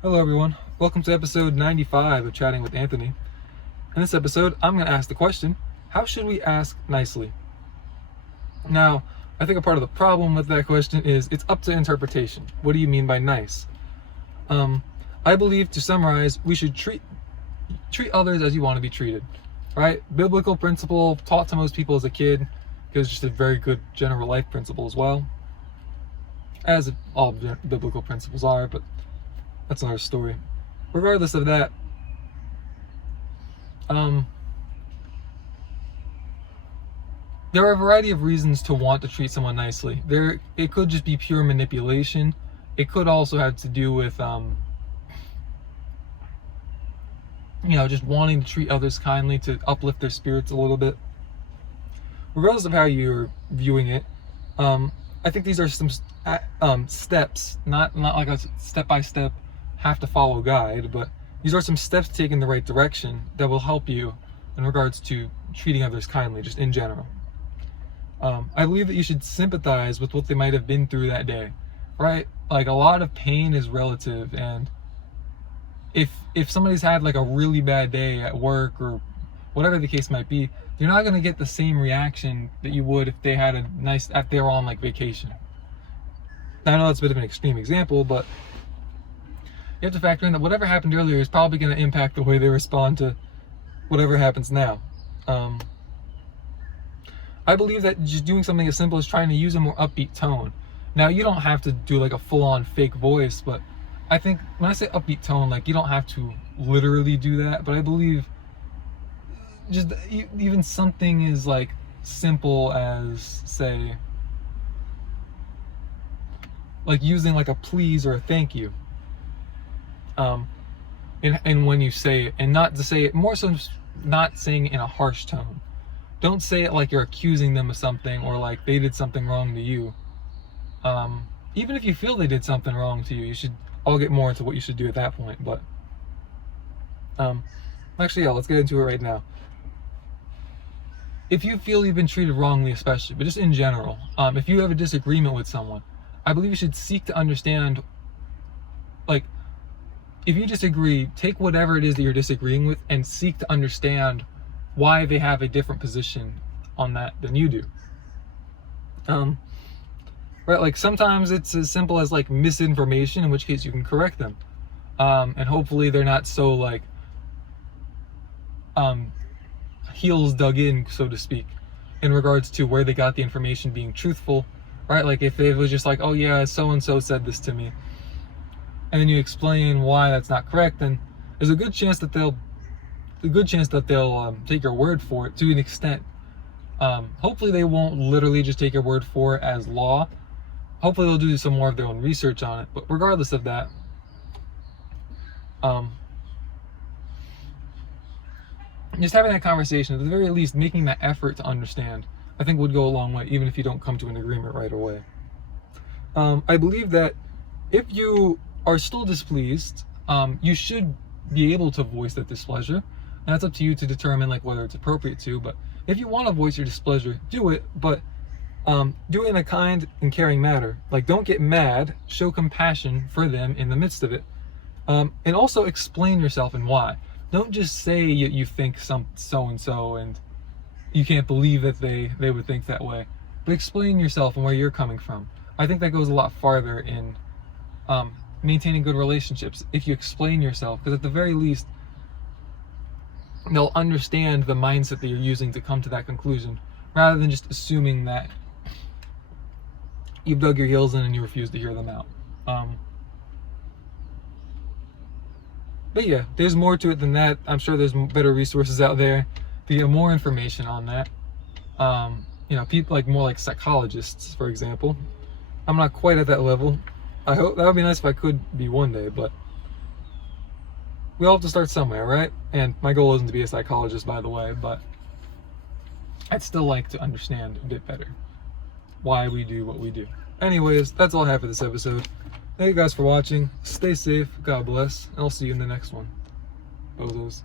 Hello everyone, welcome to episode 95 of Chatting with Anthony. In this episode, I'm going to ask the question, how should we ask nicely? Now, I think a part of the problem with that question is it's up to interpretation. What do you mean by nice? I believe, to summarize, we should treat others as you want to be treated, right? Biblical principle taught to most people as a kid, because it's just a very good general life principle as well, as all biblical principles are, but that's another story. Regardless of that, there are a variety of reasons to want to treat someone nicely. It could just be pure manipulation. It could also have to do with, just wanting to treat others kindly to uplift their spirits a little bit. Regardless of how you're viewing it, I think these are some steps, not like a step-by-step have to follow guide, but these are some steps to take in the right direction that will help you in regards to treating others kindly, just in general. I believe that you should sympathize with what they might have been through that day, right? Like, a lot of pain is relative, and if somebody's had like a really bad day at work or whatever the case might be, you're not going to get the same reaction that you would if they had if they were on like vacation. I know that's a bit of an extreme example, but you have to factor in that whatever happened earlier is probably going to impact the way they respond to whatever happens now. I believe that just doing something as simple as trying to use a more upbeat tone. Now, you don't have to do like a full-on fake voice, but I think when I say upbeat tone, like, you don't have to literally do that, but I believe just even something as like simple as, say, like using like a please or a thank you. And when you say it, and not to say it, more so not saying it in a harsh tone. Don't say it like you're accusing them of something or like they did something wrong to you. Even if you feel they did something wrong to you, you should. I'll get more into what you should do at that point, but actually, yeah, let's get into it right now. If you feel you've been treated wrongly, especially, but just in general, if you have a disagreement with someone, I believe you should seek to understand, like, if you disagree, take whatever it is that you're disagreeing with and seek to understand why they have a different position on that than you do. Right, like sometimes it's as simple as like misinformation, in which case you can correct them. And hopefully they're not so like heels dug in, so to speak, in regards to where they got the information being truthful, right? Like if it was just like, oh yeah, so-and-so said this to me, and then you explain why that's not correct, then there's a good chance that they'll take your word for it to an extent. Hopefully they won't literally just take your word for it as law. Hopefully they'll do some more of their own research on it. But regardless of that, just having that conversation, at the very least making that effort to understand, I think would go a long way, even if you don't come to an agreement right away. I believe that if you are still displeased, you should be able to voice that displeasure. And that's up to you to determine like whether it's appropriate to, but if you want to voice your displeasure, do it, but do it in a kind and caring manner. Like, don't get mad, show compassion for them in the midst of it. And also explain yourself and why. Don't just say you think so-and-so and you can't believe that they would think that way. But explain yourself and where you're coming from. I think that goes a lot farther in maintaining good relationships if you explain yourself, because at the very least, they'll understand the mindset that you're using to come to that conclusion, rather than just assuming that you've dug your heels in and you refuse to hear them out. But yeah, there's more to it than that. I'm sure there's better resources out there to get more information on that. People like more like psychologists, for example. I'm not quite at that level. I hope that would be nice if I could be one day, but we all have to start somewhere, right? And my goal isn't to be a psychologist, by the way, but I'd still like to understand a bit better why we do what we do. Anyways, that's all I have for this episode. Thank you guys for watching. Stay safe, God bless, and I'll see you in the next one. Bozos.